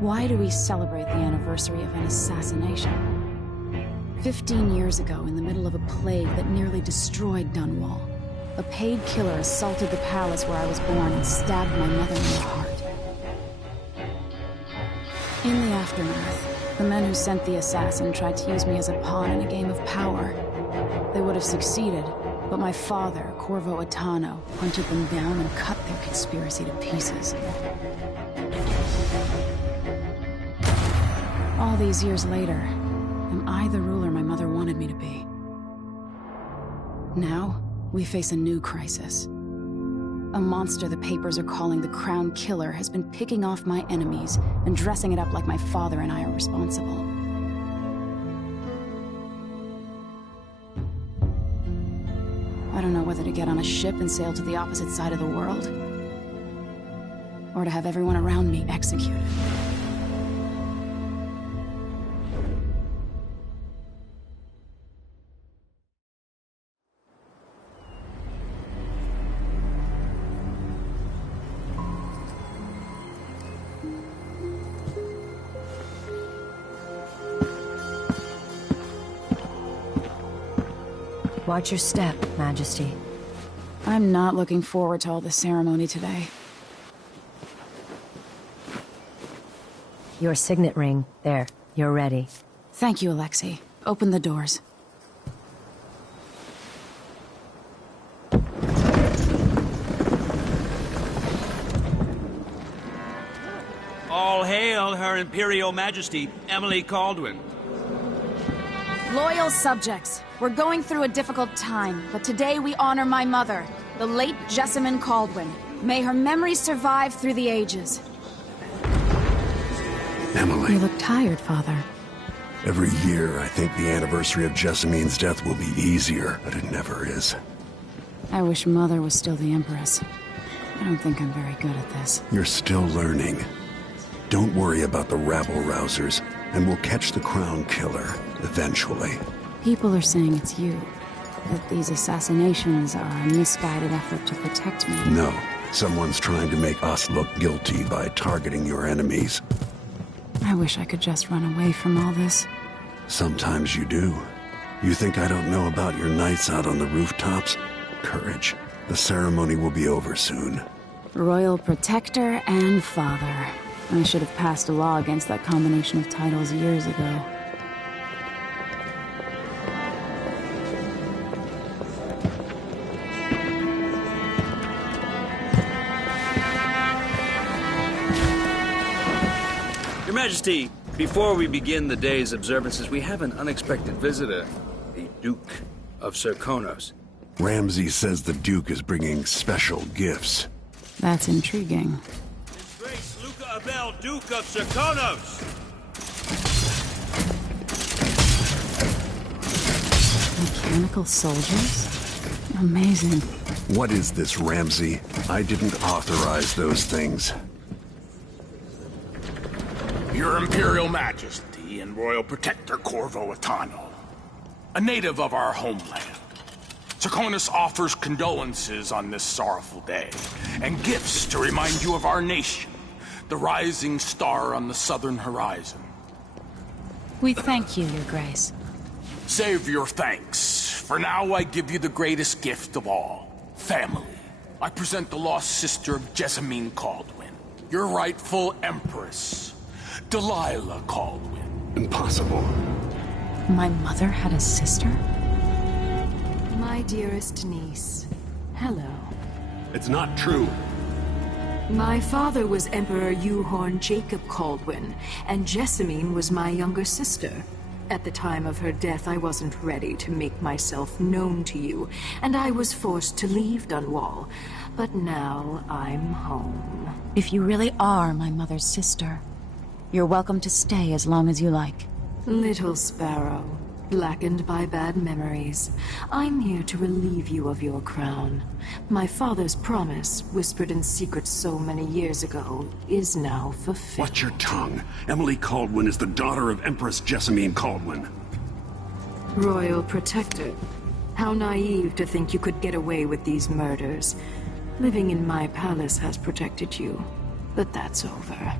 Why do we celebrate the anniversary of an assassination? 15 years ago, in the middle of a plague that nearly destroyed Dunwall, a paid killer assaulted the palace where I was born and stabbed my mother in the heart. In the aftermath, the men who sent the assassin tried to use me as a pawn in a game of power. They would have succeeded, but my father, Corvo Attano, hunted them down and cut their conspiracy to pieces. All these years later, am I the ruler my mother wanted me to be? Now, we face a new crisis. A monster the papers are calling the Crown Killer has been picking off my enemies and dressing it up like my father and I are responsible. I don't know whether to get on a ship and sail to the opposite side of the world, or to have everyone around me executed. Watch your step, Majesty. I'm not looking forward to all the ceremony today. Your signet ring. There, you're ready. Thank you, Alexei. Open the doors. All hail Her Imperial Majesty, Emily Caldwin. Loyal subjects, we're going through a difficult time, but today we honor my mother, the late Jessamine Caldwin. May her memory survive through the ages. Emily. You look tired, Father. Every year, I think the anniversary of Jessamine's death will be easier, but it never is. I wish Mother was still the Empress. I don't think I'm very good at this. You're still learning. Don't worry about the rabble-rousers, and we'll catch the Crown Killer, eventually. People are saying it's you. That these assassinations are a misguided effort to protect me. No. Someone's trying to make us look guilty by targeting your enemies. I wish I could just run away from all this. Sometimes you do. You think I don't know about your nights out on the rooftops? Courage. The ceremony will be over soon. Royal Protector and Father. I should have passed a law against that combination of titles years ago. Your Majesty, before we begin the day's observances, we have an unexpected visitor, the Duke of Serkonos. Ramsay says the Duke is bringing special gifts. That's intriguing. His Grace Luca Abel, Duke of Serkonos! Mechanical soldiers? Amazing. What is this, Ramsay? I didn't authorize those things. Your Imperial Majesty and Royal Protector Corvo Attano, a native of our homeland. Serkonos offers condolences on this sorrowful day, and gifts to remind you of our nation, the rising star on the southern horizon. We thank you, Your Grace. Save your thanks. For now, I give you the greatest gift of all, family. I present the lost sister of Jessamine Caldwin, your rightful Empress, Delilah Caldwin. Impossible. My mother had a sister? My dearest niece, hello. It's not true. My father was Emperor Yuhorn Jacob Caldwin, and Jessamine was my younger sister. At the time of her death, I wasn't ready to make myself known to you, and I was forced to leave Dunwall. But now I'm home. If you really are my mother's sister, you're welcome to stay as long as you like. Little sparrow, blackened by bad memories, I'm here to relieve you of your crown. My father's promise, whispered in secret so many years ago, is now fulfilled. Watch your tongue. Emily Caldwin is the daughter of Empress Jessamine Caldwin. Royal Protector, how naive to think you could get away with these murders. Living in my palace has protected you, but that's over.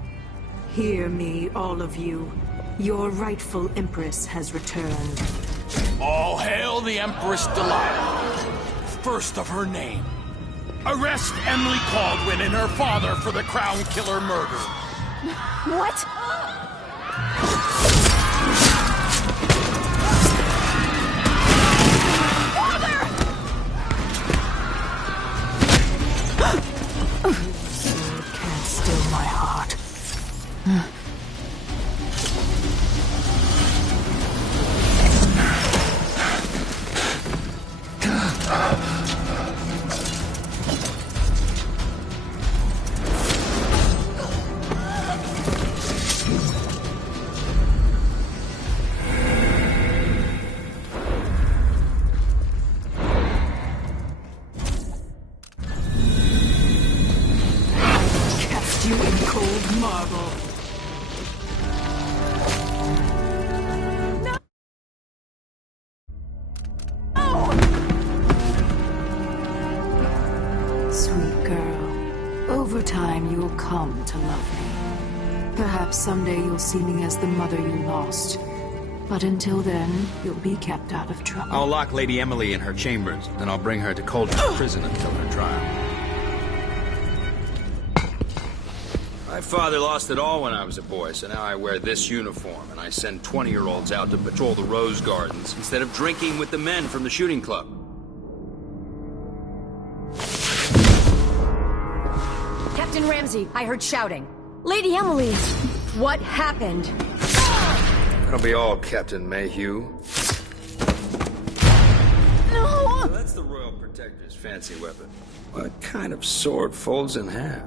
Hear me, all of you. Your rightful Empress has returned. All hail the Empress Delilah, first of her name. Arrest Emily Caldwin and her father for the Crown Killer murder. What? Sword can't still my heart. Cast you in cold marble. Sweet girl, over time you'll come to love me. Perhaps someday you'll see me as the mother you lost. But until then, you'll be kept out of trouble. I'll lock Lady Emily in her chambers, then I'll bring her to Coldridge Prison until her trial. My father lost it all when I was a boy, so now I wear this uniform, and I send 20-year-olds out to patrol the rose gardens instead of drinking with the men from the shooting club. Captain Ramsey, I heard shouting. Lady Emily! What happened? That'll be all, Captain Mayhew. No! So that's the Royal Protector's fancy weapon. What kind of sword folds in half?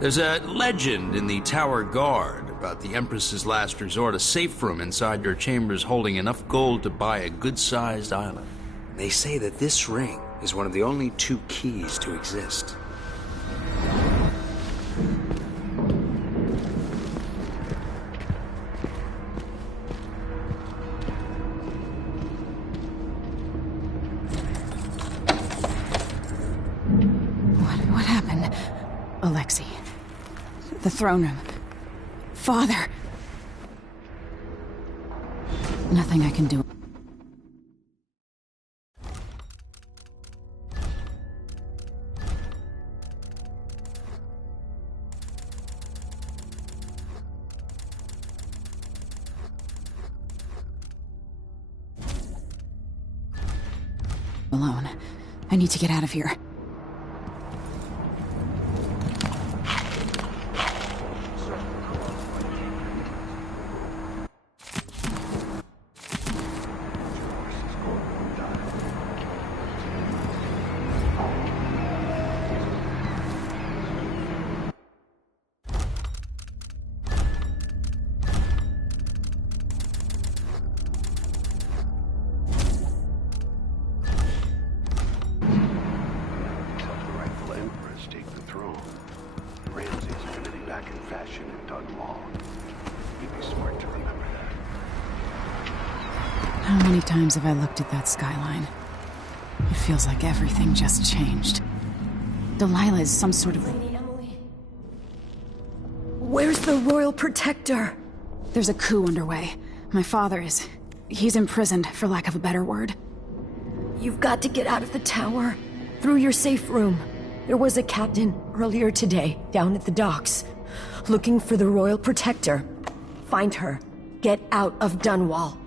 There's a legend in the Tower Guard about the Empress's last resort, a safe room inside your chambers holding enough gold to buy a good-sized island. They say that this ring is one of the only 2 keys to exist. What happened? Alexei. The throne room. Father. Nothing I can do. Alone. I need to get out of here. How many times have I looked at that skyline? It feels like everything just changed. Delilah is some sort of... Lady Emily? Where's the Royal Protector? There's a coup underway. My father is... he's imprisoned, for lack of a better word. You've got to get out of the tower. Through your safe room. There was a captain earlier today, down at the docks. Looking for the Royal Protector. Find her. Get out of Dunwall.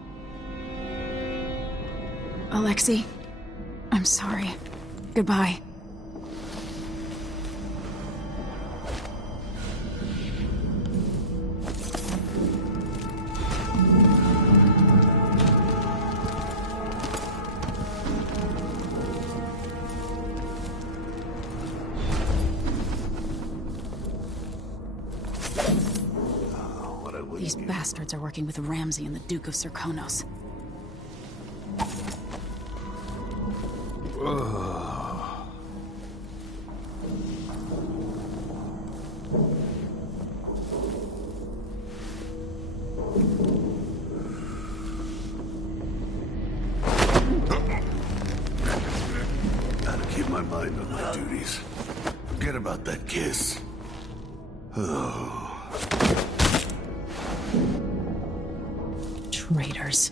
Alexei, I'm sorry. Goodbye. These bastards are working with Ramsey and the Duke of Serkonos. Keep my mind on my duties. Forget about that kiss. Oh. Traitors.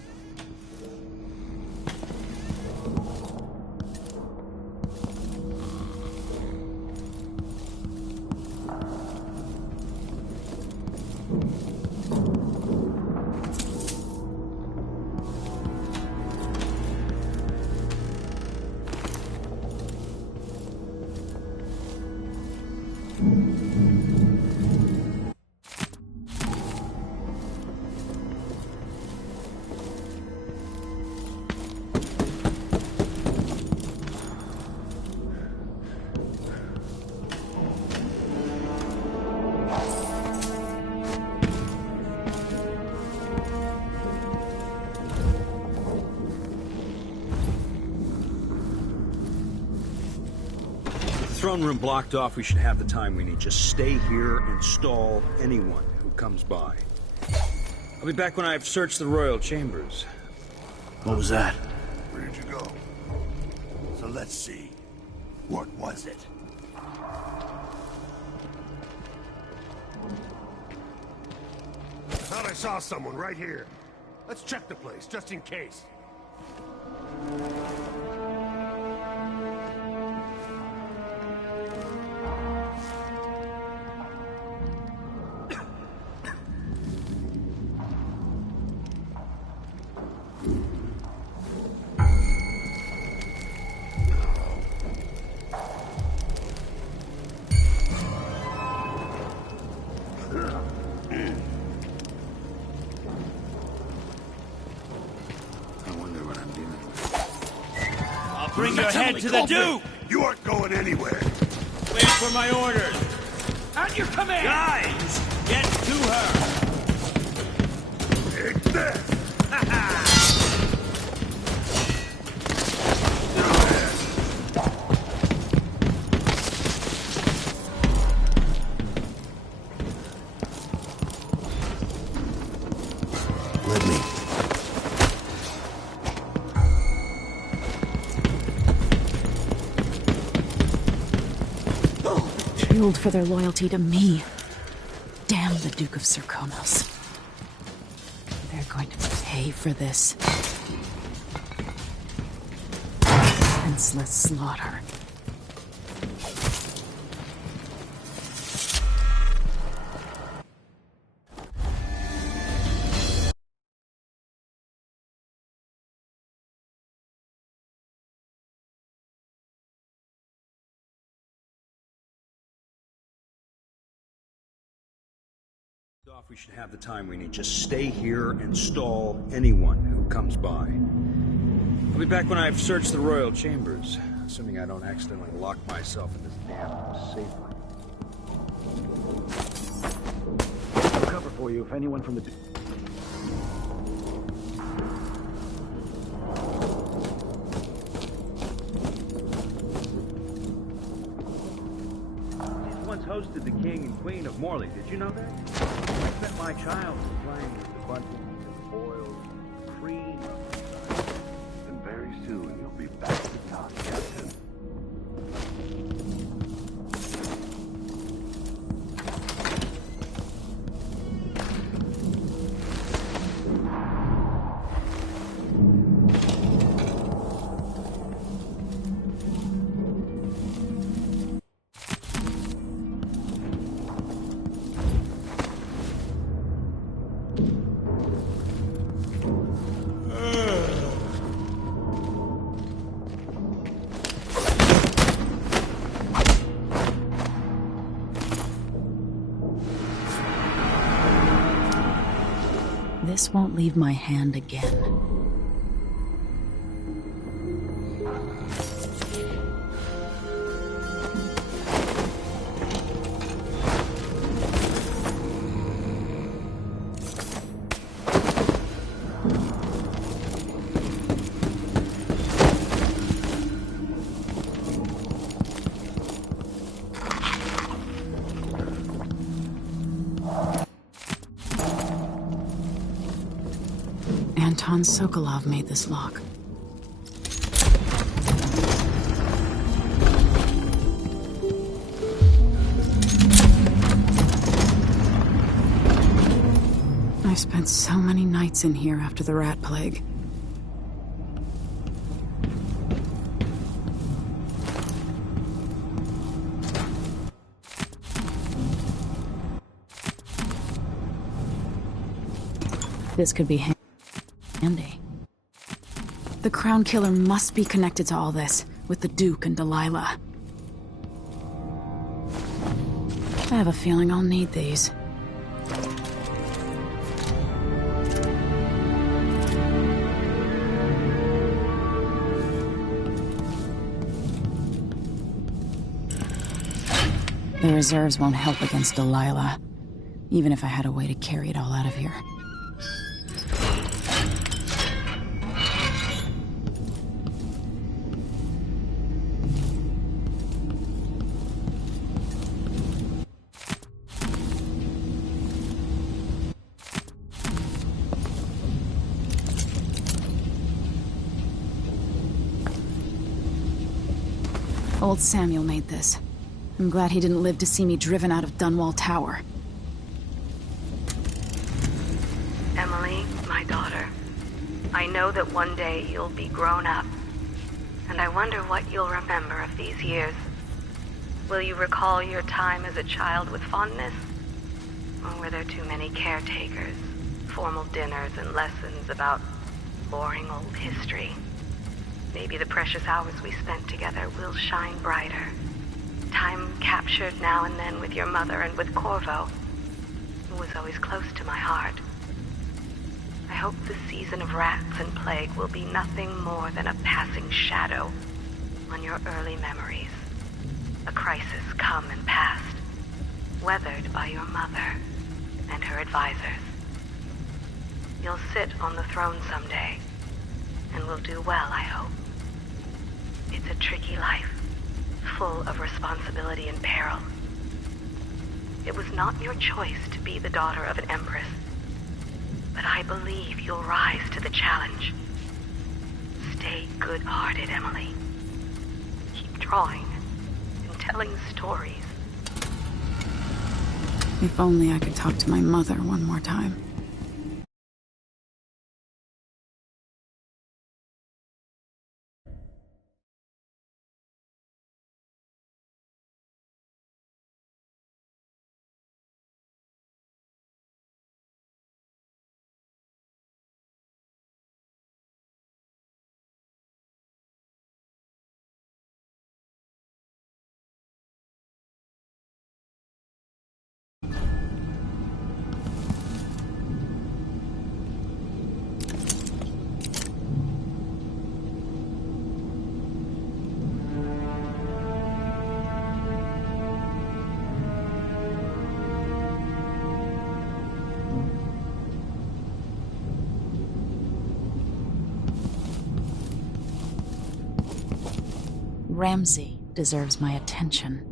Throne room blocked off. We should have the time we need. Just stay here and stall anyone who comes by. I'll be back when I've searched the royal chambers. What was that? Where did you go? So let's see. What was it? I thought I saw someone right here. Let's check the place, just in case. Bring your head to the Duke! You aren't going anywhere. Wait for my orders. At your command! Guys, get to her! Take this! Let me. Killed for their loyalty to me. Damn the Duke of Serkonos. They're going to pay for this. Senseless slaughter. We should have the time we need. Just stay here and stall anyone who comes by. I'll be back when I've searched the royal chambers, assuming I don't accidentally lock myself in this damn safe room. I'll cover for you if anyone from the... Once hosted the king and queen of Morley. Did you know that? I spent my childhood playing with the buttons and foils and cream. And very soon you'll be back to talk, Captain. This won't leave my hand again. Anton Sokolov made this lock. I spent so many nights in here after the rat plague. This could be handy. The Crown Killer must be connected to all this, with the Duke and Delilah. I have a feeling I'll need these. The reserves won't help against Delilah, even if I had a way to carry it all out of here. Old Samuel made this. I'm glad he didn't live to see me driven out of Dunwall Tower. Emily, my daughter, I know that one day you'll be grown up, and I wonder what you'll remember of these years. Will you recall your time as a child with fondness? Or were there too many caretakers, formal dinners, and lessons about boring old history? Maybe the precious hours we spent together will shine brighter. Time captured now and then with your mother and with Corvo, who was always close to my heart. I hope the season of rats and plague will be nothing more than a passing shadow on your early memories. A crisis come and passed, weathered by your mother and her advisors. You'll sit on the throne someday, and will do well, I hope. It's a tricky life, full of responsibility and peril. It was not your choice to be the daughter of an empress, but I believe you'll rise to the challenge. Stay good-hearted, Emily. Keep drawing and telling stories. If only I could talk to my mother one more time. Ramsay deserves my attention.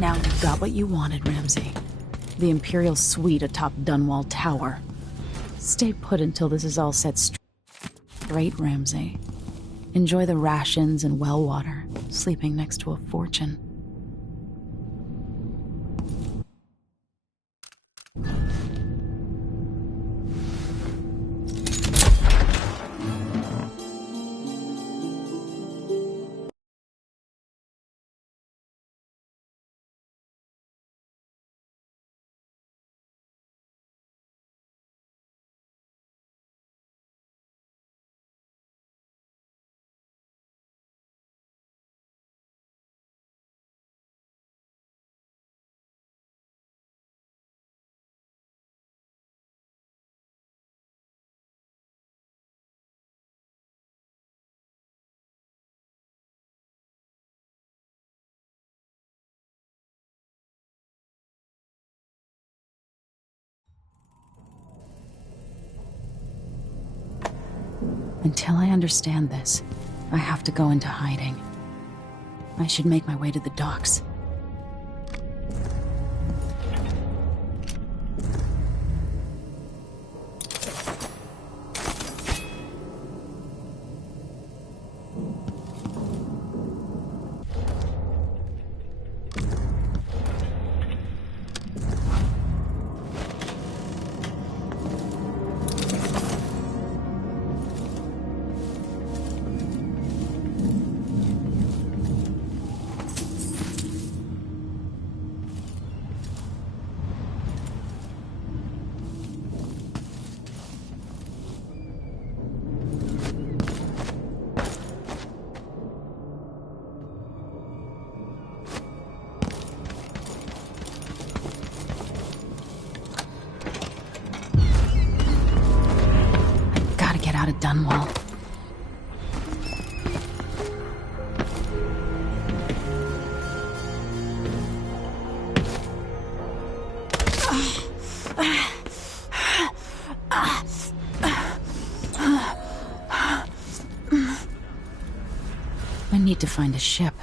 Now you've got what you wanted, Ramsay. The Imperial suite atop Dunwall Tower. Stay put until this is all set straight, Ramsay. Enjoy the rations and well water, sleeping next to a fortune. Until I understand this, I have to go into hiding. I should make my way to the docks. Out of Dunwall. I need to find a ship.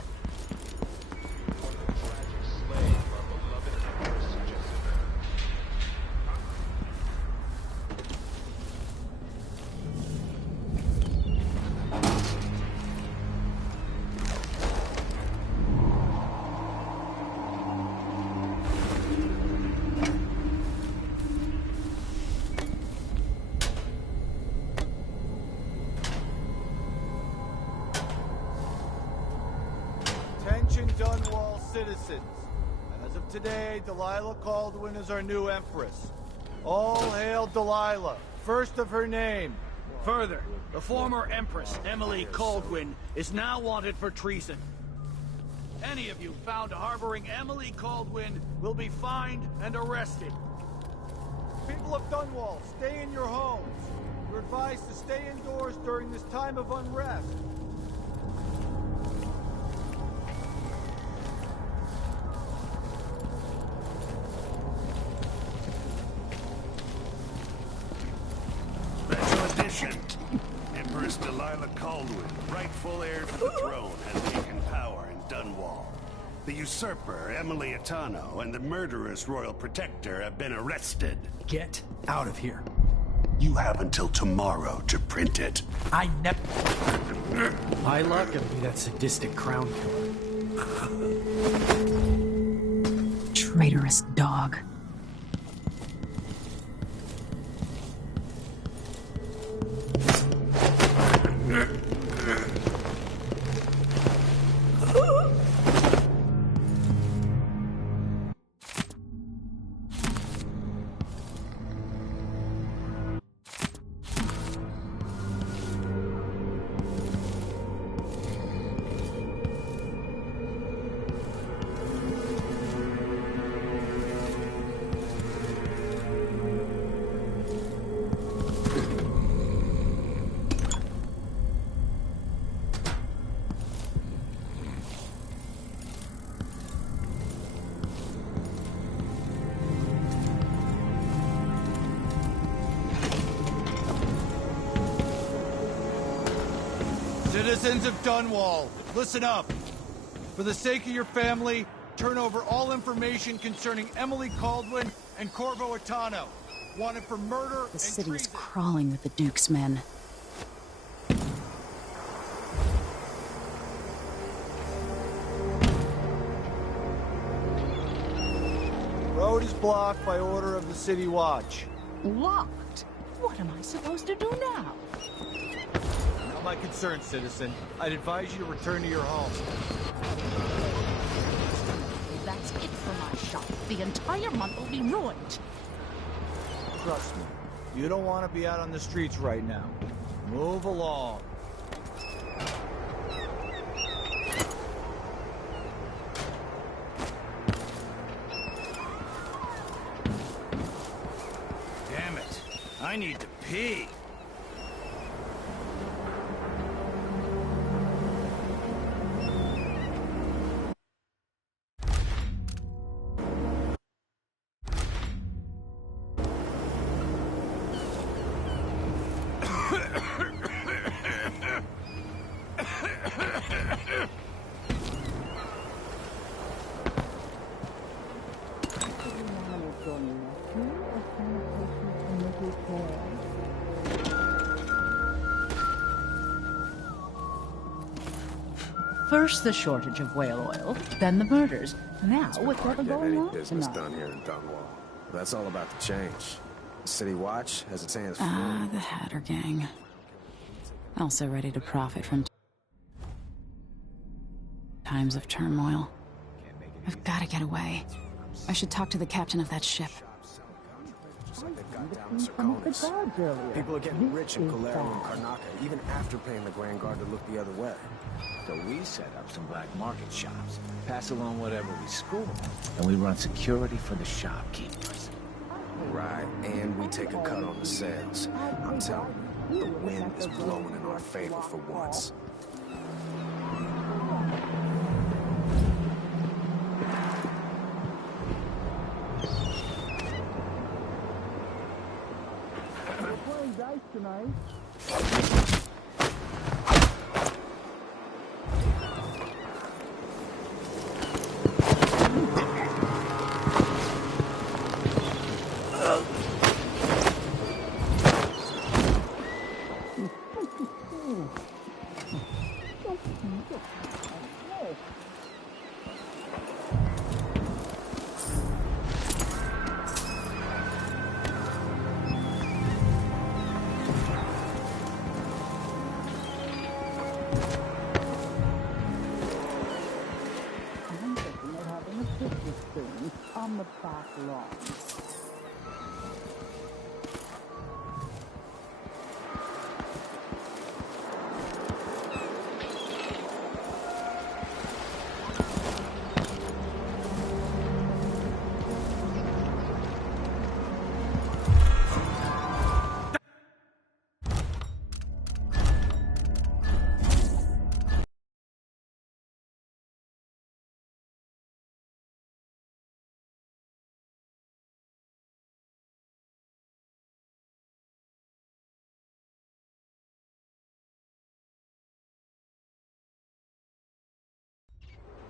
Attention Dunwall citizens. As of today, Delilah Caldwin is our new Empress. All hail Delilah, first of her name. Further, the former Empress, Emily Caldwin, is now wanted for treason. Any of you found harboring Emily Caldwin will be fined and arrested. People of Dunwall, stay in your homes. You're advised to stay indoors during this time of unrest. Empress Delilah Caldwin, rightful heir to the throne, has taken power in Dunwall. The usurper, Emily Atano, and the murderous royal protector have been arrested. Get out of here. You have until tomorrow to print it. I never... Lila gonna be that sadistic crown killer. Traitorous dog. Citizens of Dunwall, listen up. For the sake of your family, Turn over all information concerning Emily Caldwin and Corvo Atano. Wanted for murder The and city is treason. crawling with the Duke's men. Road is blocked by order of the City Watch. Locked? What am I supposed to do now? Not my concern, citizen. I'd advise you to return to your home. If that's it for my shop, the entire month will be ruined. Trust me, you don't want to be out on the streets right now. Move along. Damn it. I need to pee. First the shortage of whale oil, then the murders. Now with what going on business tonight. done here in Dunwall. That's all about to change. The City Watch has its hands full. Ah, the Hatter Gang. Also ready to profit from times of turmoil. I've got to get away. I should talk to the captain of that ship. Just like they've got down in Serconis. People are getting rich in Calero and Karnaca, even after paying the Grand Guard to look the other way. So we set up some black market shops, pass along whatever we score, and we run security for the shopkeepers. Right, and we take a cut on the sales. I'm telling you, the wind is blowing in our favor for once. We're playing dice tonight. On the back lawn.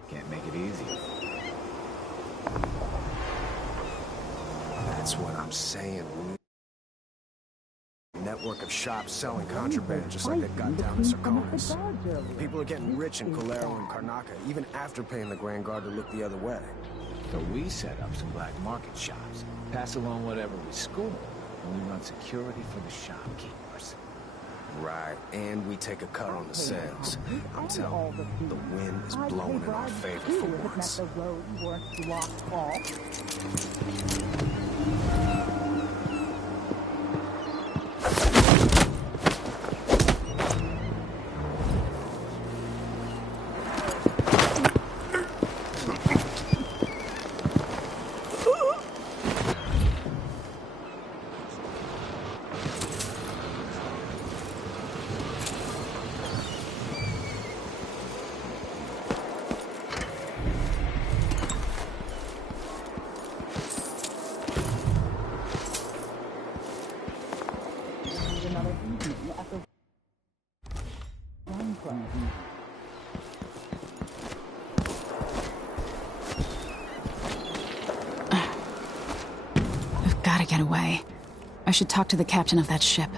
Can't make it easy. That's what I'm saying. Network of shops selling contraband just like they've got down in Serconis. People are getting rich in Calero and Karnaca, even after paying the Grand Guard to look the other way. So we set up some black market shops, pass along whatever we score, and we run security for the shopkeepers. Right, and we take a cut on the sales. I'm telling you, the wind is blowing in our favor for once. The roads weren't blocked off. gotta get away. I should talk to the captain of that ship.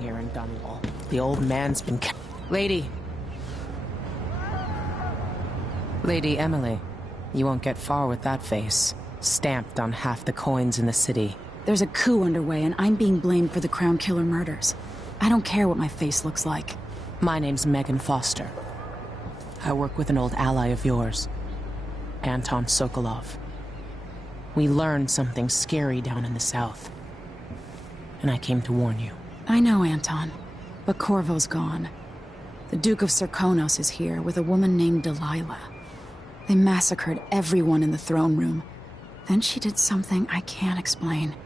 Here in Dunwall. The old man's been Lady Emily, you won't get far with that face. Stamped on half the coins in the city. There's a coup underway, and I'm being blamed for the Crown Killer murders. I don't care what my face looks like. My name's Megan Foster. I work with an old ally of yours, Anton Sokolov. We learned something scary down in the south, and I came to warn you. I know, Anton, but Corvo's gone. The Duke of Serkonos is here with a woman named Delilah. They massacred everyone in the throne room. Then she did something I can't explain.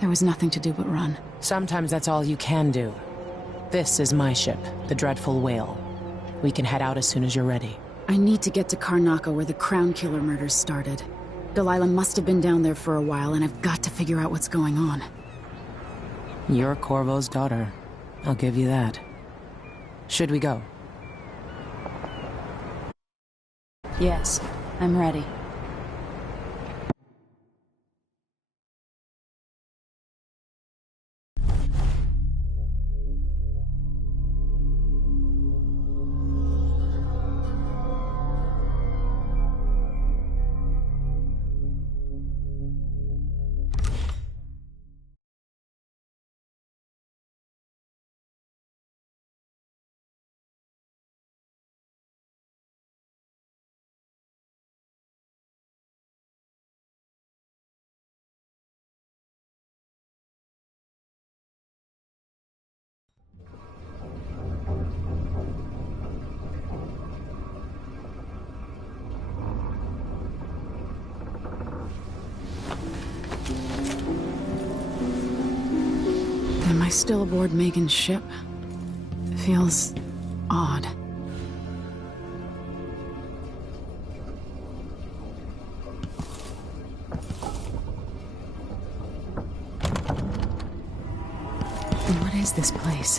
There was nothing to do but run. Sometimes that's all you can do. This is my ship, the Dreadful Whale. We can head out as soon as you're ready. I need to get to Karnaca where the Crown Killer murders started. Delilah must have been down there for a while, and I've got to figure out what's going on. You're Corvo's daughter. I'll give you that. Should we go? Yes, I'm ready. Am I still aboard Megan's ship? It feels odd. What is this place?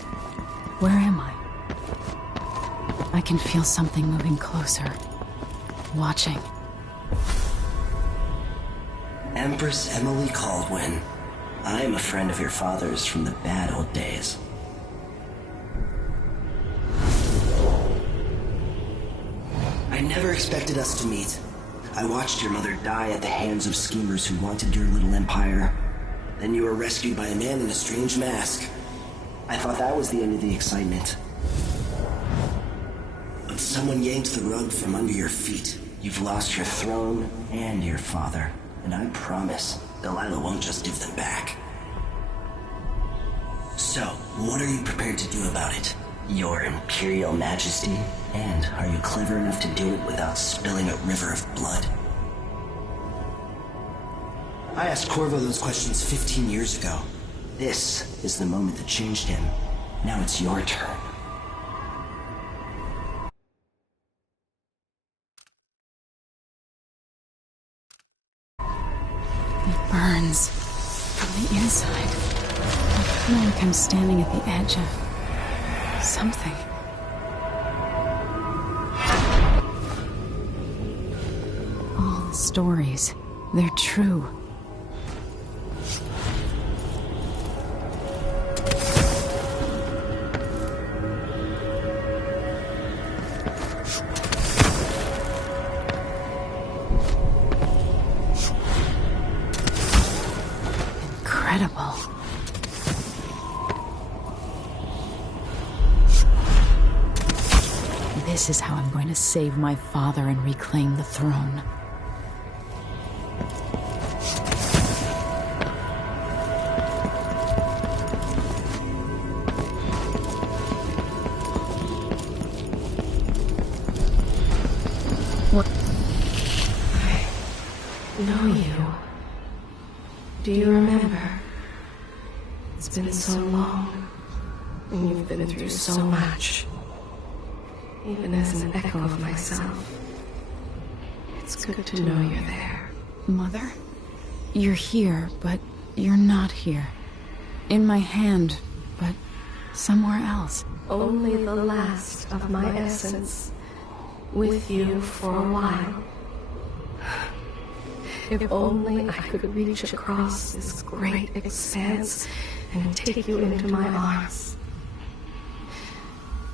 Where am I? I can feel something moving closer. Watching. Empress Emily Caldwin. I am a friend of your father's from the bad old days. I never expected us to meet. I watched your mother die at the hands of schemers who wanted your little empire. Then you were rescued by a man in a strange mask. I thought that was the end of the excitement. But someone yanked the rug from under your feet. You've lost your throne and your father. And I promise, Delilah won't just give them back. So, what are you prepared to do about it? Your Imperial Majesty? And are you clever enough to do it without spilling a river of blood? I asked Corvo those questions 15 years ago. This is the moment that changed him. Now it's your turn. It burns from the inside. I feel like I'm standing at the edge of something. All the stories, they're true. This is how I'm going to save my father and reclaim the throne. What? I know you. Do you remember? It's been so long, and you've been through so much. Even as an echo of myself, it's good to know you're there. Mother? You're here, but you're not here. In my hand, but somewhere else. Only the last of my essence, with you for a while. If only I could reach across this great expanse and take you into my arms.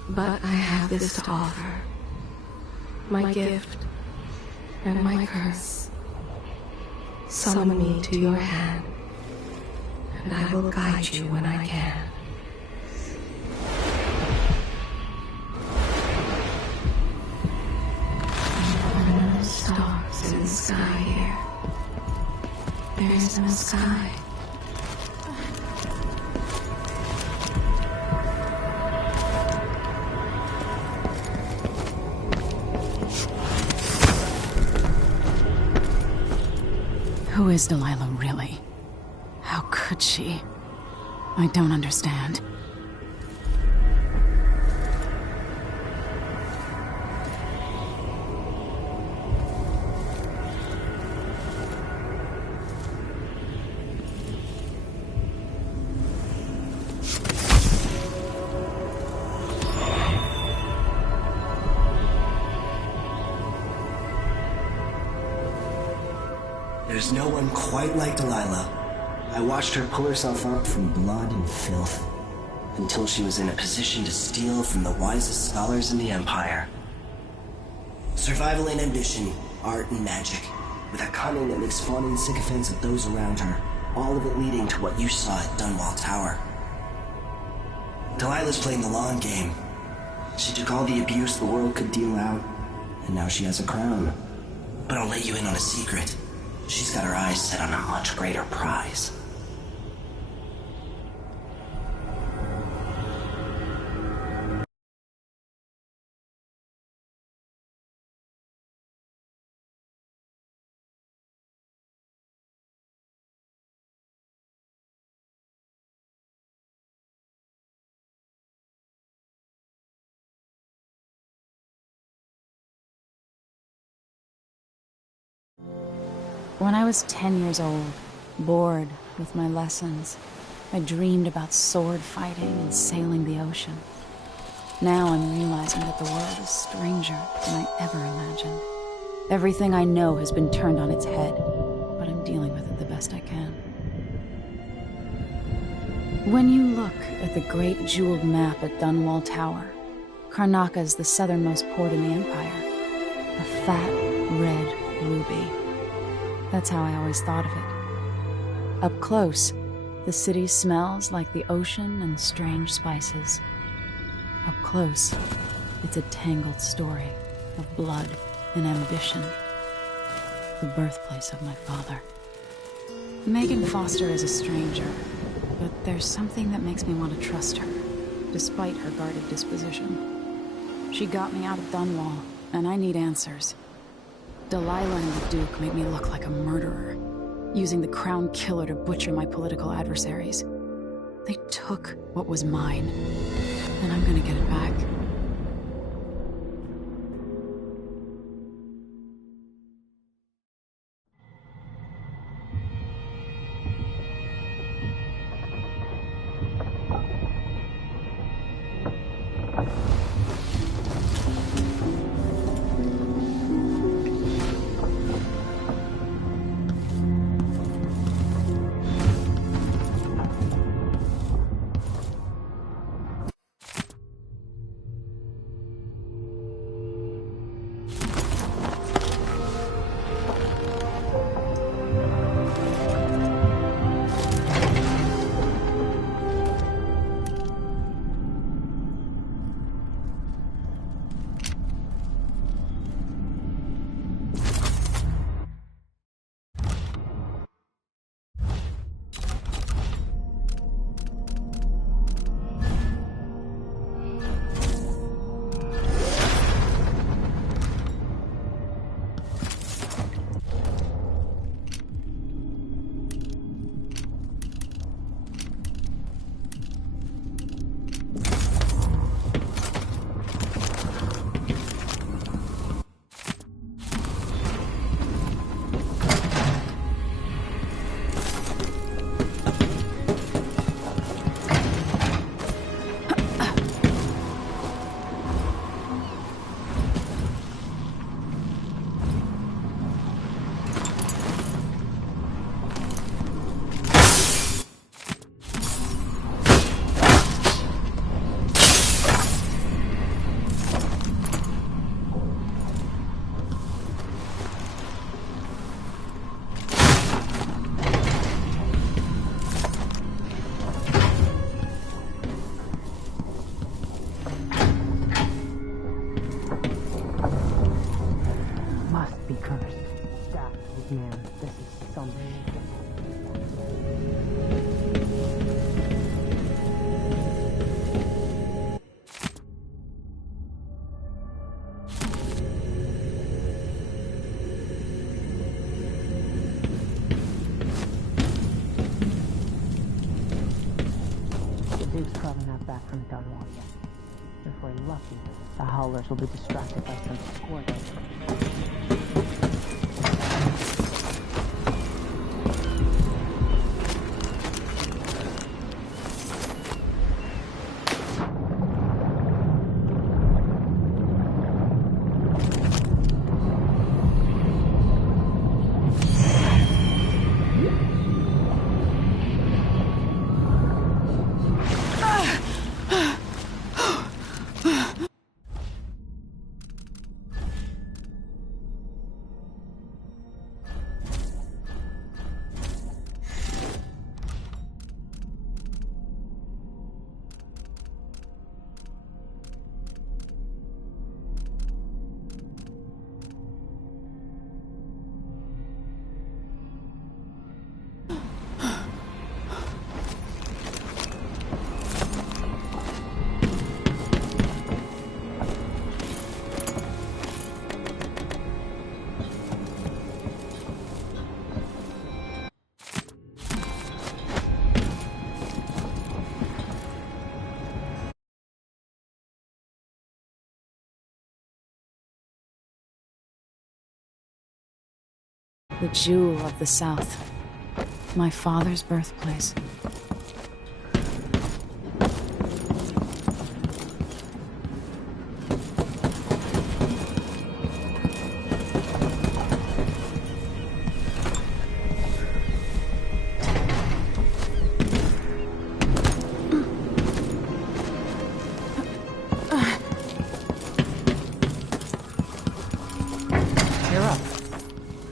But I have this to offer. My gift and my curse. Summon me to your hand, and I will guide you when I can. There are no stars in the sky here. There is no sky. Who is Delilah, really? How could she? I don't understand. There's no one quite like Delilah. I watched her pull herself up from blood and filth, until she was in a position to steal from the wisest scholars in the Empire. Survival and ambition, art and magic, with a cunning that makes fawning sycophants of those around her, all of it leading to what you saw at Dunwall Tower. Delilah's playing the long game. She took all the abuse the world could deal out, and now she has a crown. But I'll let you in on a secret. She's got her eyes set on a much greater prize. When I was 10 years old, bored with my lessons, I dreamed about sword fighting and sailing the ocean. Now I'm realizing that the world is stranger than I ever imagined. Everything I know has been turned on its head, but I'm dealing with it the best I can. When you look at the great jeweled map at Dunwall Tower, Karnaca is the southernmost port in the Empire. A fat, red ruby. That's how I always thought of it. Up close, the city smells like the ocean and strange spices. Up close, it's a tangled story of blood and ambition. The birthplace of my father. Megan Foster is a stranger, but there's something that makes me want to trust her, despite her guarded disposition. She got me out of Dunwall, and I need answers. Delilah and the Duke made me look like a murderer, using the Crown Killer to butcher my political adversaries. They took what was mine, and I'm gonna get it back. back, old man. This is something. The Duke's probably not back from Dunwall yet. If we're lucky, the Howlers will be distracted by some squirtle. The jewel of the South. My father's birthplace.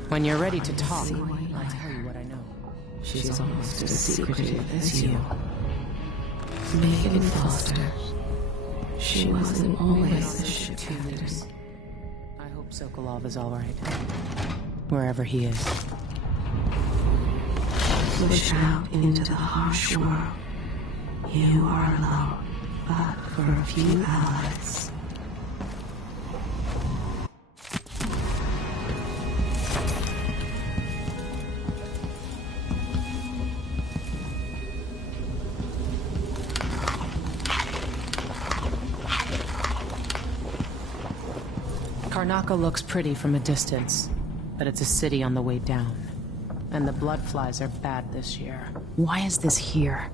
When you're ready to talk, I'll tell you what I know. She's almost as secretive as you. Megan Foster. She wasn't always a ship captain. I hope Sokolov is all right, wherever he is. Push out into the harsh world. You are alone, but for a few allies. Karnaca looks pretty from a distance, but it's a city on the way down. And the bloodflies are bad this year. Why is this here?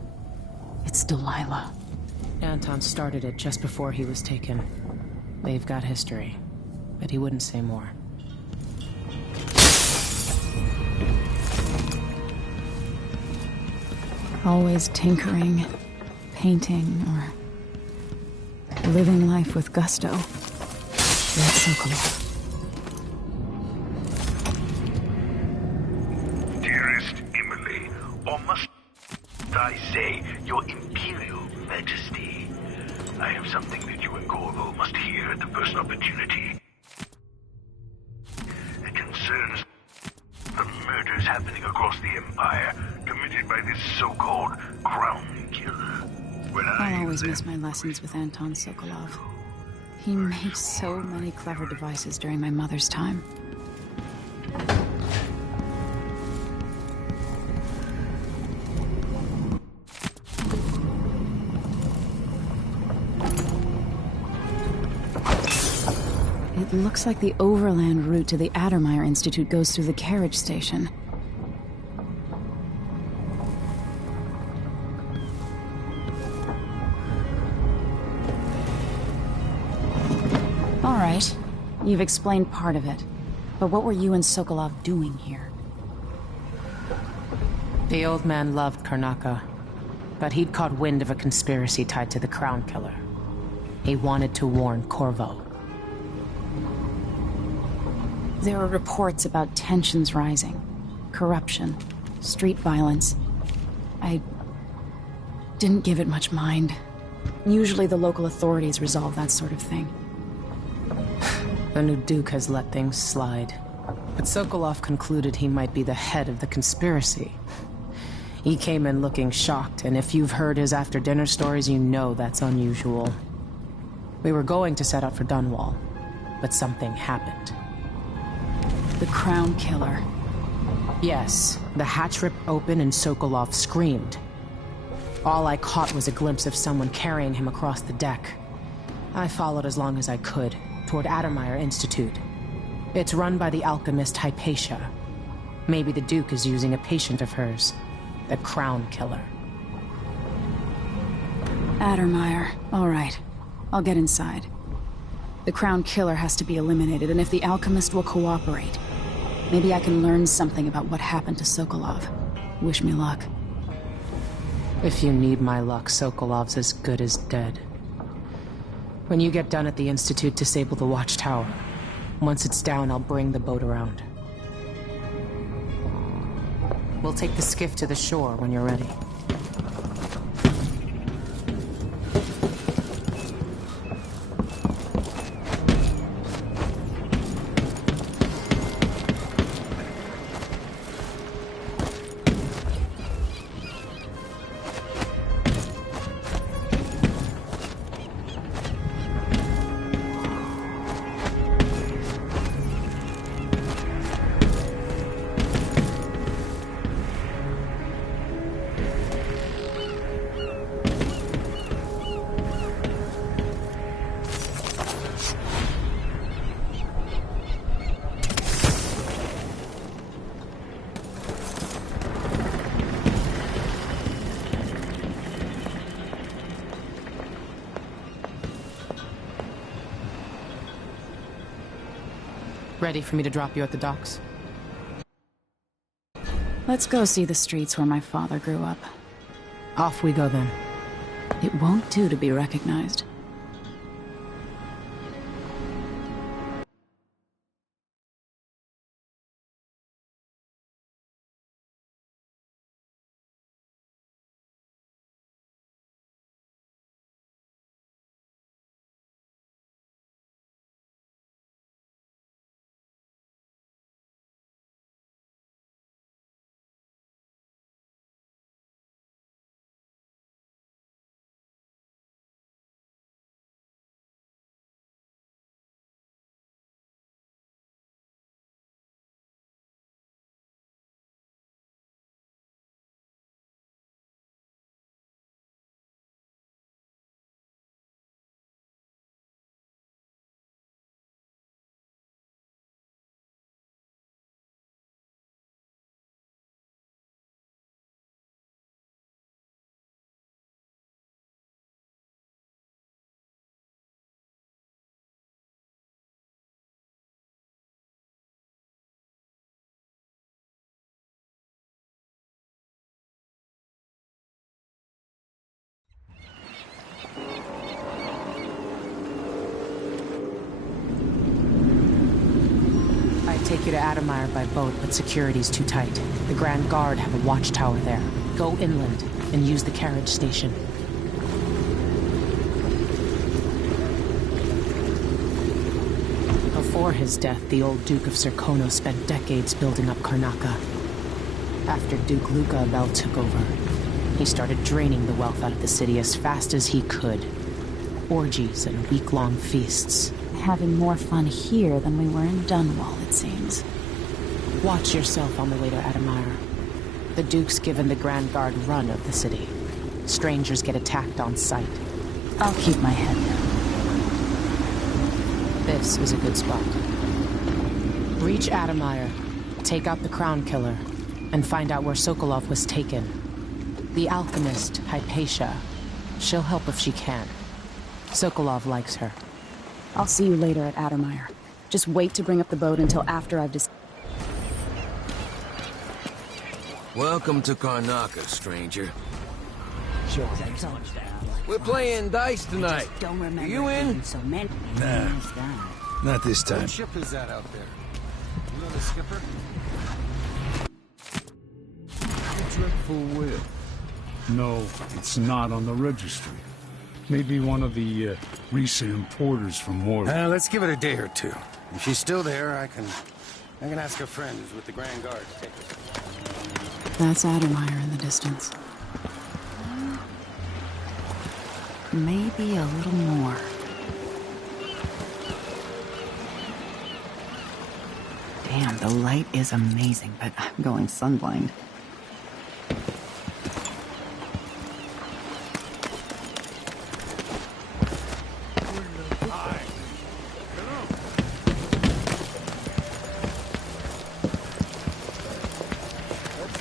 It's Delilah. Anton started it just before he was taken. They've got history, but he wouldn't say more. Always tinkering, painting, or living life with gusto. That's Sokolov. Dearest Emily, or must I say, Your Imperial Majesty, I have something that you and Corvo must hear at the first opportunity. It concerns the murders happening across the Empire, committed by this so-called Crown Killer. I'll always miss my lessons with Anton Sokolov. He made so many clever devices during my mother's time. It looks like the overland route to the Addermeyer Institute goes through the carriage station. All right, you've explained part of it. But what were you and Sokolov doing here? The old man loved Karnaca, but he'd caught wind of a conspiracy tied to the Crown Killer. He wanted to warn Corvo. There were reports about tensions rising, corruption, street violence. I didn't give it much mind. Usually the local authorities resolve that sort of thing. The new Duke has let things slide. But Sokolov concluded he might be the head of the conspiracy. He came in looking shocked, and if you've heard his after-dinner stories, you know that's unusual. We were going to set out for Dunwall, but something happened. The Crown Killer. Yes, the hatch ripped open and Sokolov screamed. All I caught was a glimpse of someone carrying him across the deck. I followed as long as I could, toward Addermeyer Institute. It's run by the alchemist Hypatia. Maybe the Duke is using a patient of hers, the Crown Killer. Addermeyer. All right. I'll get inside. The Crown Killer has to be eliminated, and if the alchemist will cooperate, maybe I can learn something about what happened to Sokolov. Wish me luck. If you need my luck, Sokolov's as good as dead. When you get done at the Institute, disable the watchtower. Once it's down, I'll bring the boat around. We'll take the skiff to the shore when you're ready. Ready for me to drop you at the docks? Let's go see the streets where my father grew up. Off we go then. It won't do to be recognized. Take you to Addermeyer by boat, but security's too tight. The Grand Guard have a watchtower there. Go inland and use the carriage station. Before his death, the old Duke of Serkonos spent decades building up Karnaca. After Duke Luca Abel took over, he started draining the wealth out of the city as fast as he could. Orgies and week-long feasts. Having more fun here than we were in Dunwall, it seems. Watch yourself on the way to Addermeyer. The Duke's given the Grand Guard run of the city. Strangers get attacked on sight. I'll keep my head down. This is a good spot. Reach Addermeyer, take out the Crown Killer, and find out where Sokolov was taken. The alchemist, Hypatia. She'll help if she can. Sokolov likes her. I'll see you later at Addermeyer. Just wait to bring up the boat until after I've Welcome to Karnaca, stranger. We're playing dice tonight. Are you in? Nah, not this time. What ship is that out there? You know the skipper? A dreadful will. No, it's not on the registry. Maybe one of the recent importers from Morley. Let's give it a day or two. If she's still there, I can I can ask a friend who's with the Grand Guard to take us. That's Addermeyer in the distance. Maybe a little more. Damn, the light is amazing, but I'm going sunblind.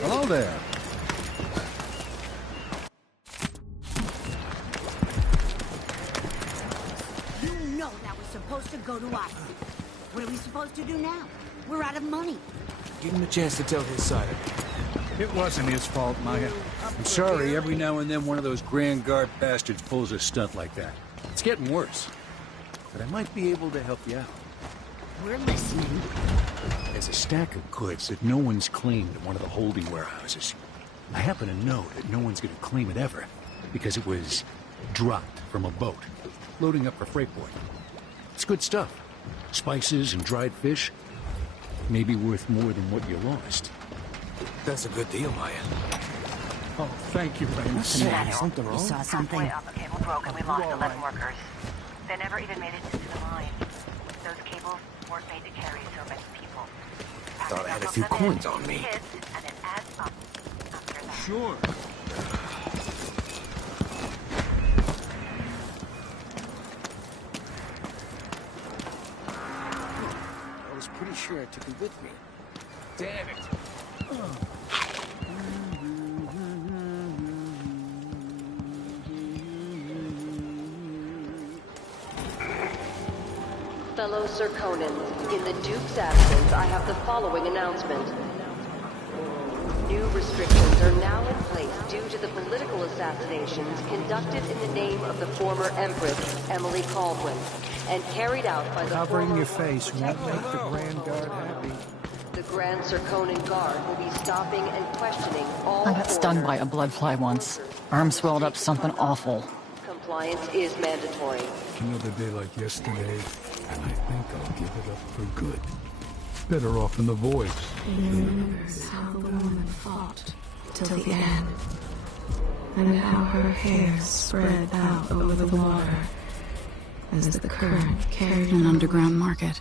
Hello there. You know that was supposed to go to us. What are we supposed to do now? We're out of money. Give him a chance to tell his side of it. It wasn't his fault, Maya. I'm sorry, every now and then one of those Grand Guard bastards pulls a stunt like that. It's getting worse. But I might be able to help you out. We're listening. There's a stack of goods that no one's claimed at one of the holding warehouses. I happen to know that no one's going to claim it ever, because it was dropped from a boat, loading up for Freightport. It's good stuff. Spices and dried fish. Maybe worth more than what you lost. That's a good deal, Maya. Oh, thank you, Raymond. Something You wrong? saw something? Way up, a cable broke and we lost 11 workers. They never even made it into the line. Those cables weren't made to carry so many people. Thought I had a few coins on me. Hits, and it adds up after that. Sure. I was pretty sure I took it with me. Damn it! Fellow Serkonans, in the Duke's absence, I have the following announcement. New restrictions are now in place due to the political assassinations conducted in the name of the former Empress, Emily Caldwin, and carried out by the Covering former your face Royal won't make Protector. the Grand Guard happy. The Grand Serkonan Guard will be stopping and questioning all I got stung by a bloodfly once. Arm swelled up something awful. Compliance is mandatory. Another day like yesterday, and I think I'll give it up for good. Better off in the voice. Remembers how the woman fought till the end, and how her hair spread out over the water as the current carried An underground market.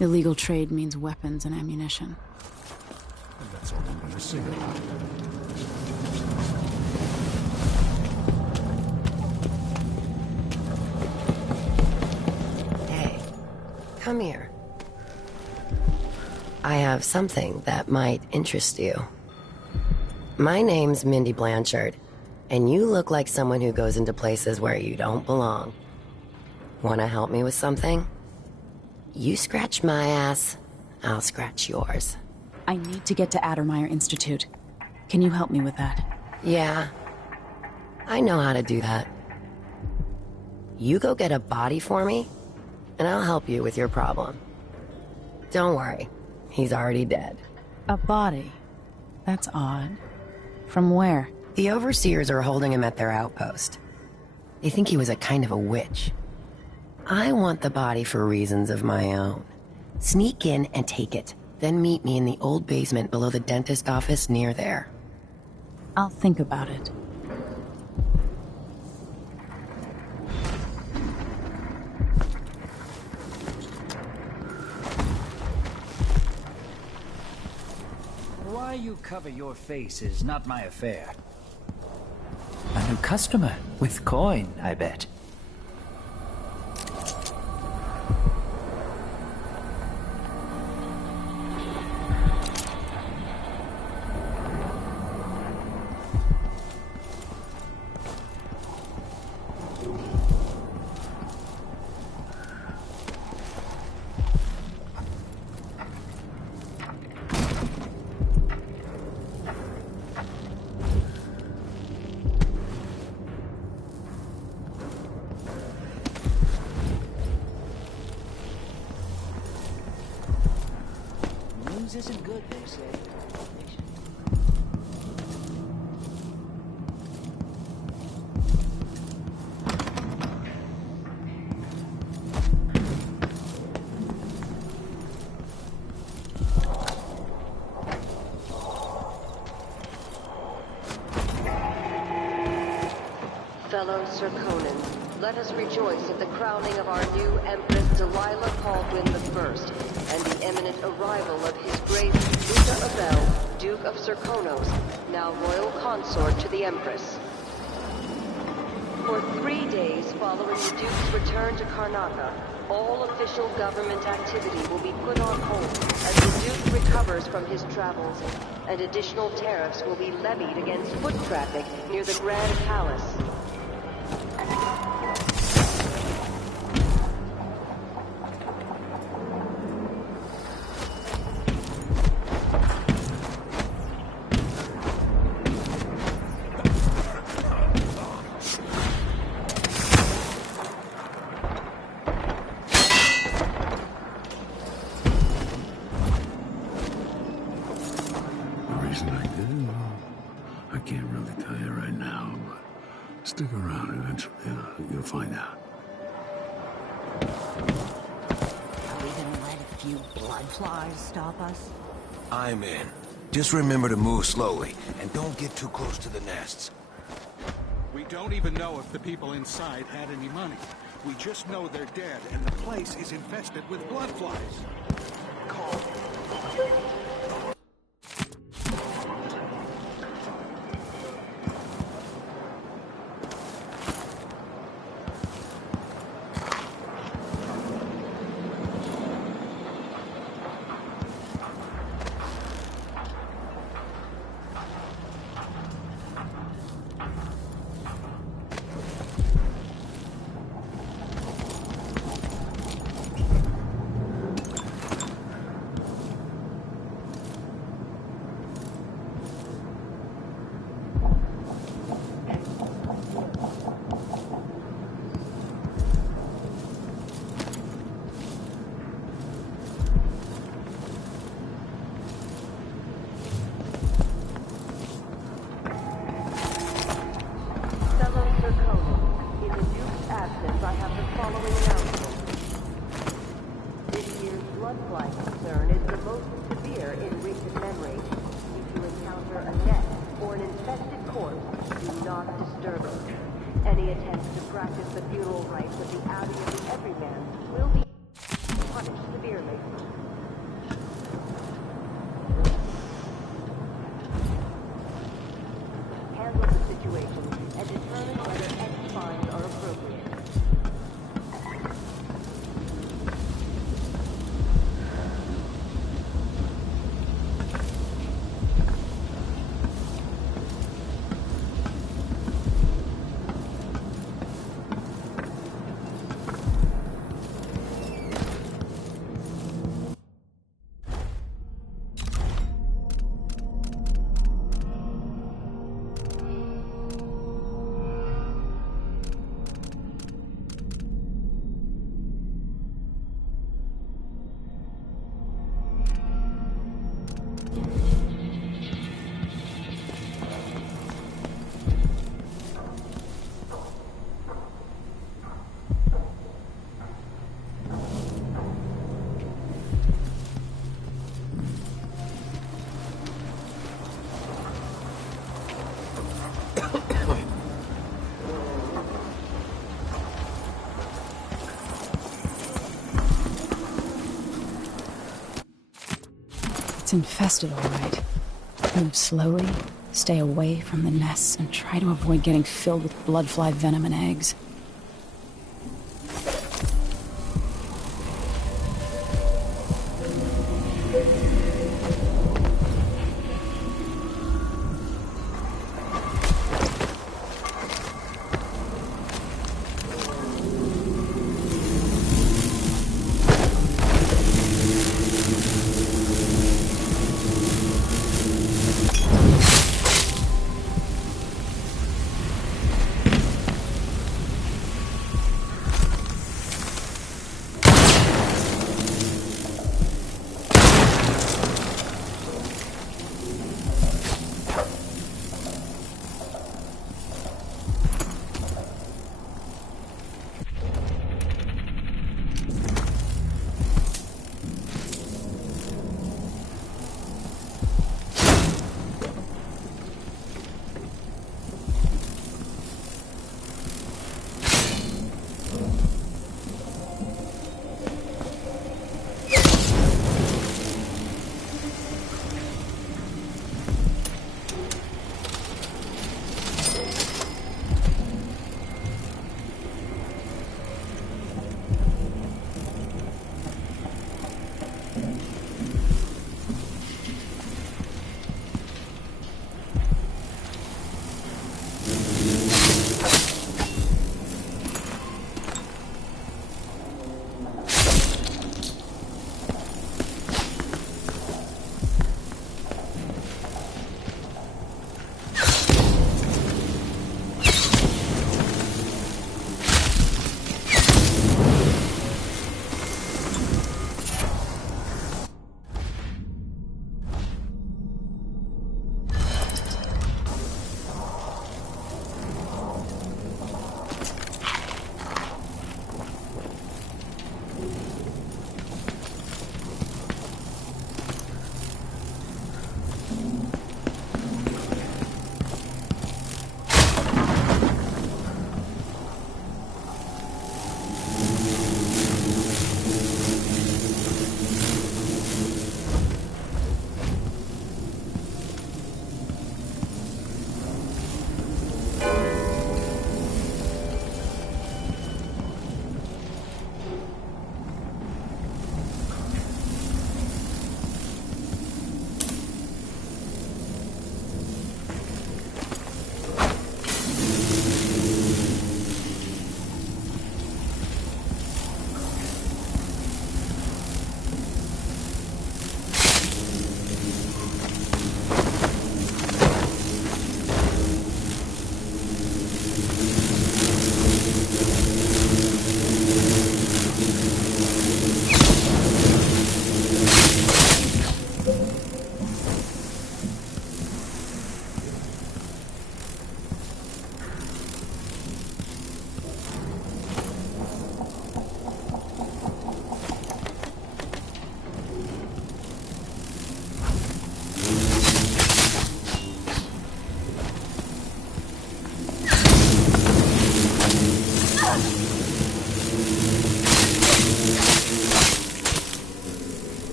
Illegal trade means weapons and ammunition. And that's all I'm gonna say about it. Hey, come here. I have something that might interest you. My name's Mindy Blanchard, and you look like someone who goes into places where you don't belong. Wanna help me with something? You scratch my ass, I'll scratch yours. I need to get to Addermeyer Institute. Can you help me with that? Yeah, I know how to do that. You go get a body for me, and I'll help you with your problem. Don't worry, he's already dead. A body? That's odd. From where? The overseers are holding him at their outpost. They think he was a kind of a witch. I want the body for reasons of my own. Sneak in and take it, then meet me in the old basement below the dentist office near there. I'll think about it. Why you cover your face is not my affair. A new customer with coin, I bet. News isn't good, they say. Fellow Serkonans, let us rejoice at the crowning of our new Empress Delilah Caldwin I, and the imminent arrival of His Grace Luca Abel, Duke of Serkonos, now royal consort to the Empress. For 3 days following the Duke's return to Karnaca, all official government activity will be put on hold as the Duke recovers from his travels, and additional tariffs will be levied against foot traffic near the Grand Palace. Stick around, eventually you'll find out. Are we gonna let a few blood flies stop us? I'm in. Just remember to move slowly, and don't get too close to the nests. We don't even know if the people inside had any money. We just know they're dead, and the place is infested with blood flies. Call. Any attempts to practice the funeral rites of the Abbey of the Everyman will be punished severely. Handle the situation and determine whether any fines are appropriate. It's infested, all right. Move slowly, stay away from the nests, and try to avoid getting filled with bloodfly venom and eggs.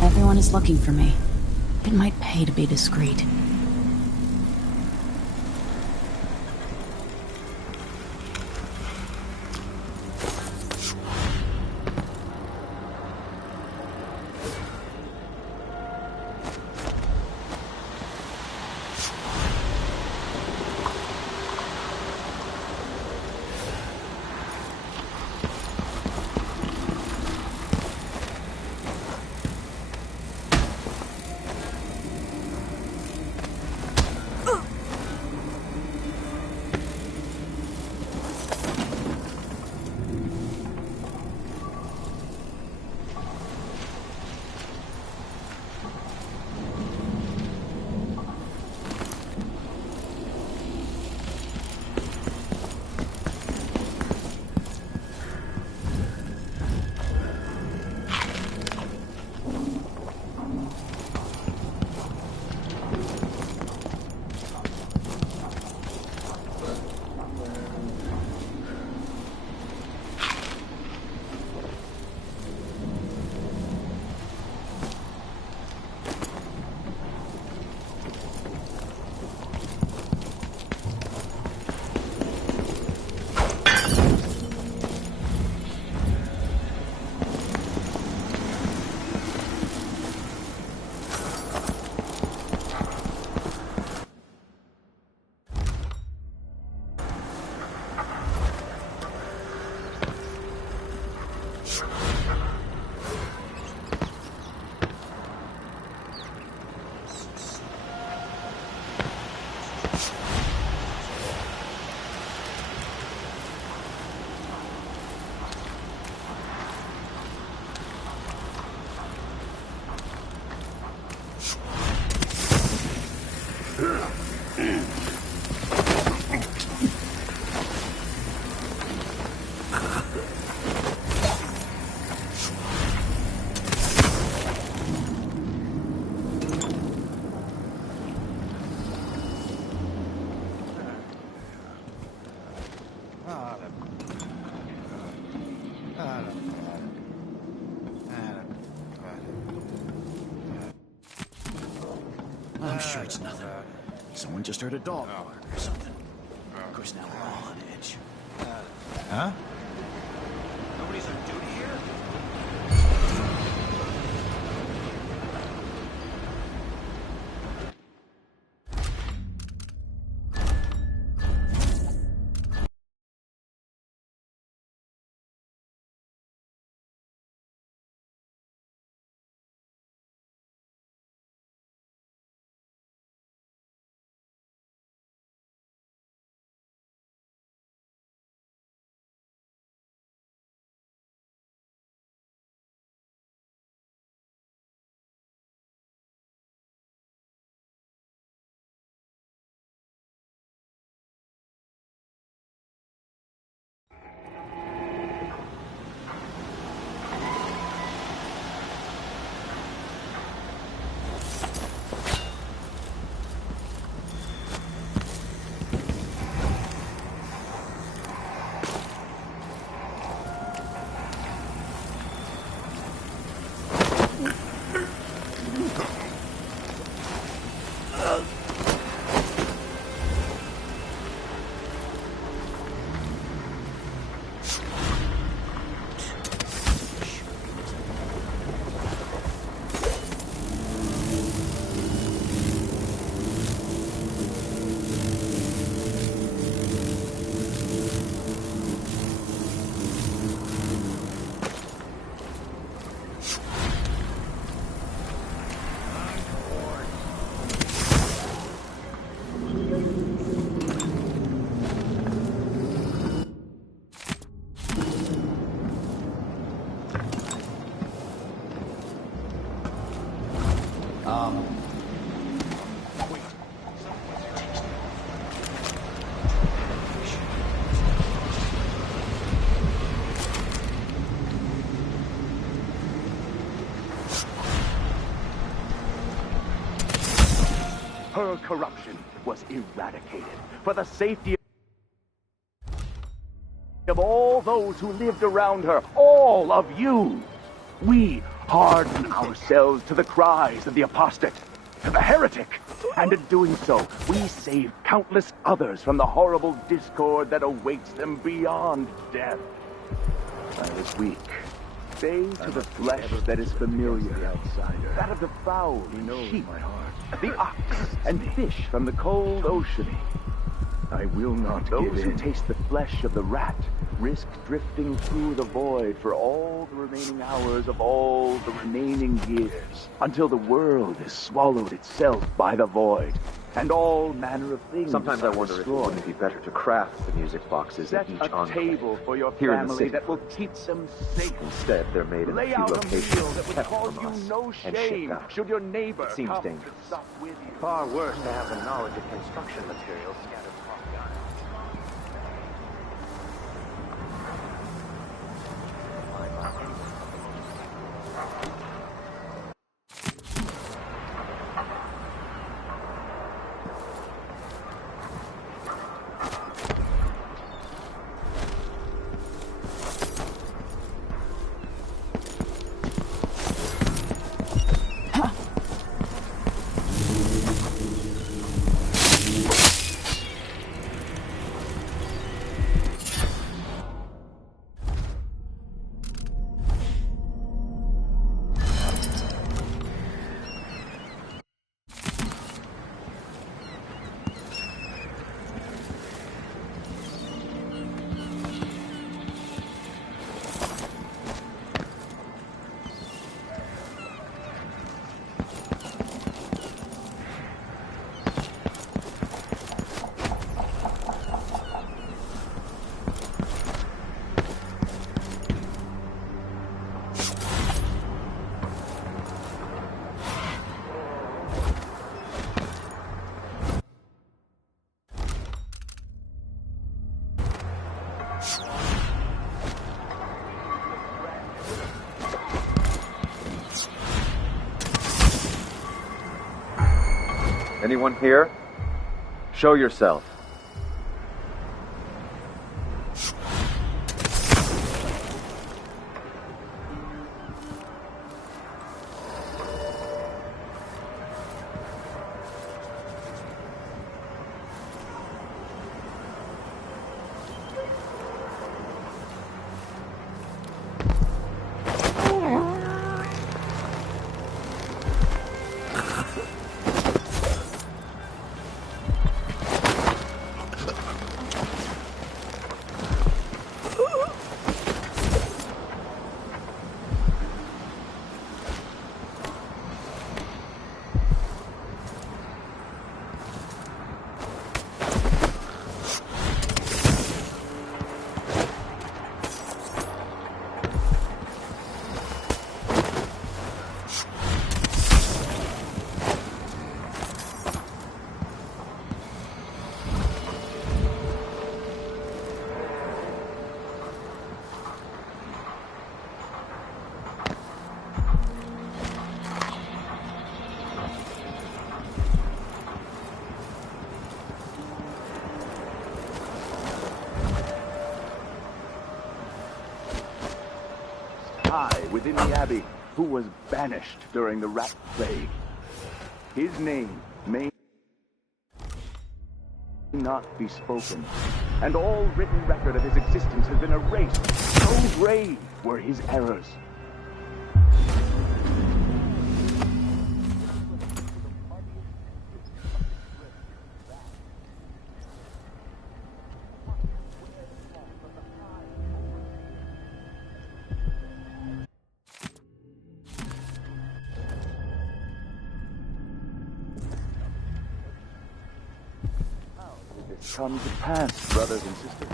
Everyone is looking for me. It might pay to be discreet. I'm sure it's nothing. Someone just heard a dog bark or something. Of course, now we're all on edge. Huh? Nobody's on duty here? Her corruption was eradicated for the safety of all those who lived around her, all of you. We harden ourselves to the cries of the apostate, to the heretic, and in doing so, we save countless others from the horrible discord that awaits them beyond death. I was weak. Stay to the flesh that is familiar, that of the fowl, sheep, the ox, and fish from the cold ocean. I will not give in. Those who taste the flesh of the rat risk drifting through the void for all the remaining hours of all the remaining years, until the world is swallowed itself by the void, and all manner of things. Sometimes I wonder if it wouldn't be better to craft the music boxes set in each a enclave table for your here in the family city. that will keep them safe. Instead, they're made in Lay a few out a locations meal that would kept cause from you us no and shame shipped out. should your neighbor It seems come dangerous. to sup with you. Far worse to have the knowledge of construction materials scattered across the island. Anyone here? Show yourself. Within the abbey, who was banished during the rat plague. His name may not be spoken, and all written record of his existence has been erased. So grave were his errors. Come to pass, brothers and sisters.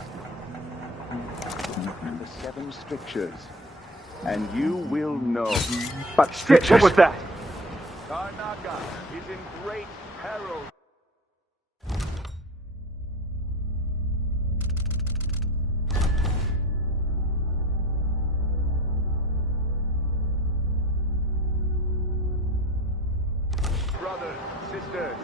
The 7 strictures, and you will know. But strictures? What was that? Karnaka is in great peril. Brothers, sisters.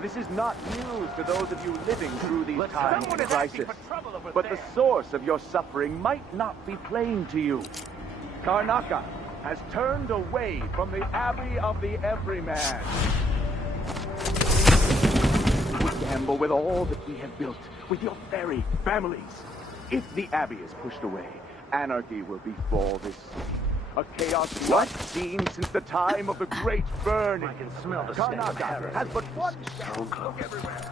This is not news to those of you living through these times of crisis. But the source of your suffering might not be plain to you. Karnaka has turned away from the Abbey of the Everyman. We gamble with all that we have built, with your very families. If the Abbey is pushed away, anarchy will befall this city. A chaos not seen since the time of the Great Burning. I can smell the stench of Karnaka has but one shot. Look everywhere.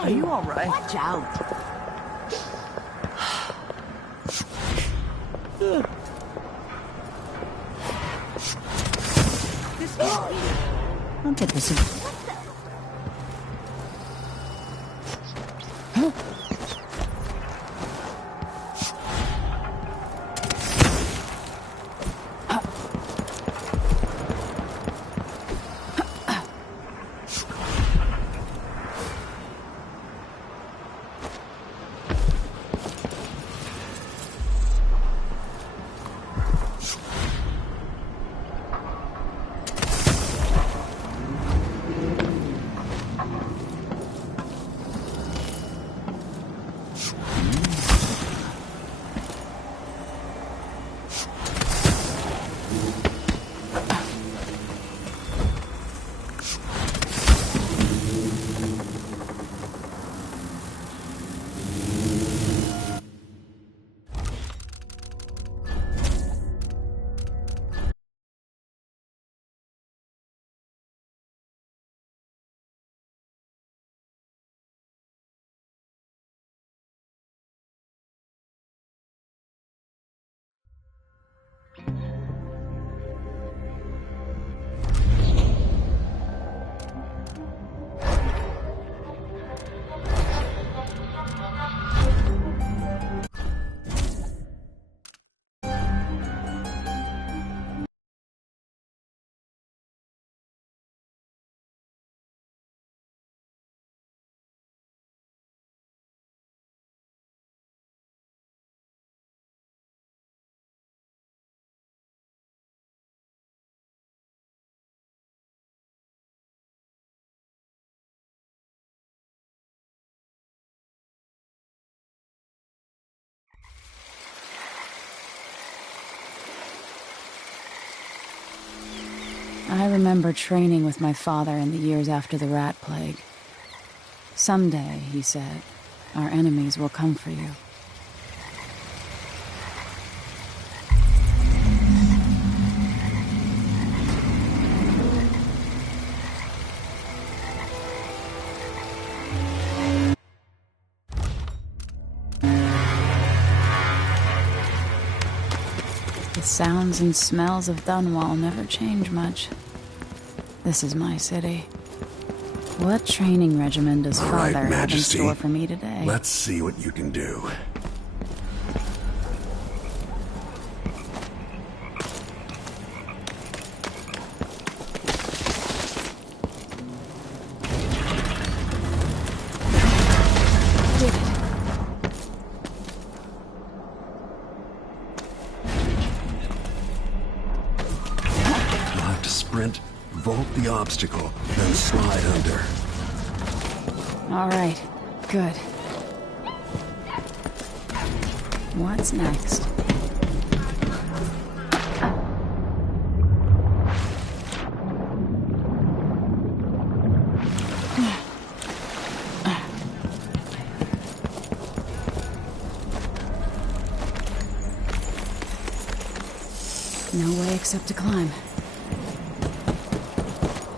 Are you all right? Watch out! I'll get this in. I remember training with my father in the years after the rat plague. Someday, he said, our enemies will come for you. The sounds and smells of Dunwall never change much. This is my city. What training regimen does All Father right, have in Majesty. store for me today? Let's see what you can do. You'll have to sprint, vault the obstacle, then slide under. All right, good. What's next? No way except to climb.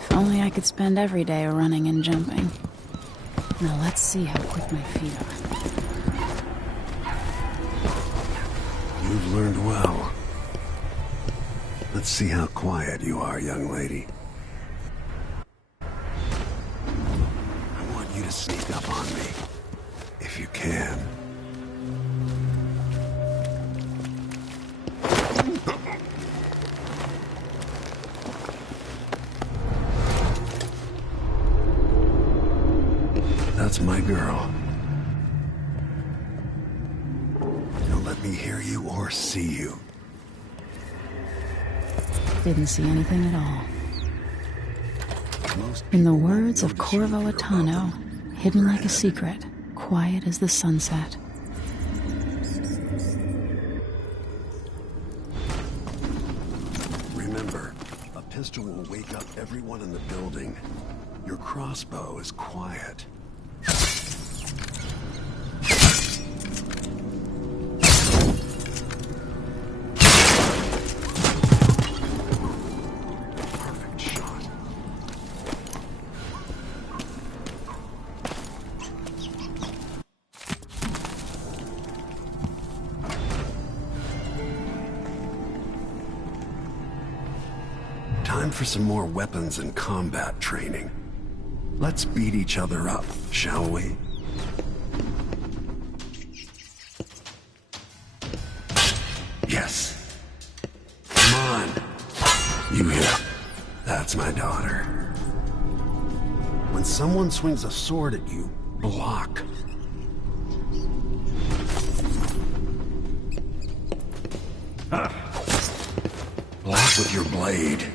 If only I could spend every day running and jumping. Now let's see how quick my feet are. You've learned well. Let's see how quiet you are, young lady. I want you to sneak up on me, if you can. That's my girl. Don't let me hear you or see you. Didn't see anything at all. In the words of Corvo Attano, hidden like a secret, quiet as the sunset. Remember, a pistol will wake up everyone in the building. Your crossbow is quiet. Perfect shot. Time for some more weapons and combat training. Let's beat each other up, shall we? Yes. Come on. You here. That's my daughter. When someone swings a sword at you, block. Block with your blade.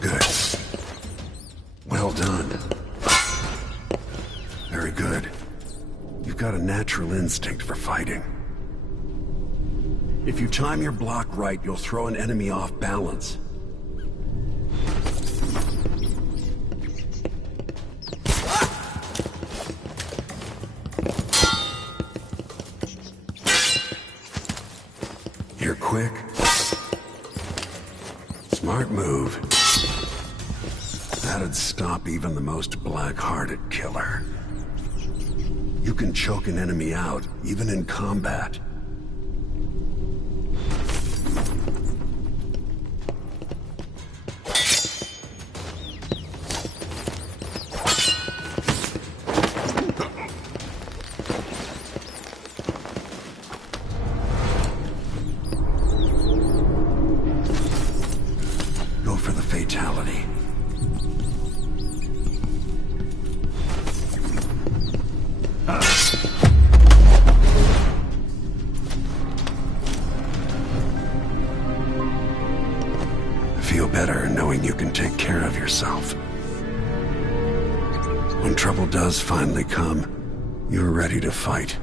Good. Well done. Very good. You've got a natural instinct for fighting. If you time your block right, you'll throw an enemy off balance. You're quick. Smart move. That'd stop even the most black-hearted killer. You can choke an enemy out, even in combat. Go for the fatality. Feel better knowing you can take care of yourself. When trouble does finally come, you're ready to fight.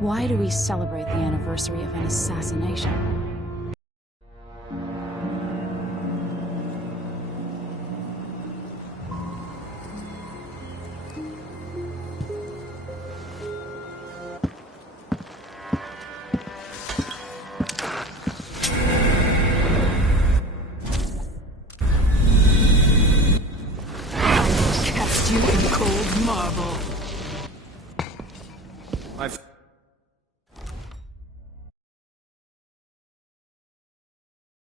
Why do we celebrate the anniversary of an assassination? Cast you in cold marble.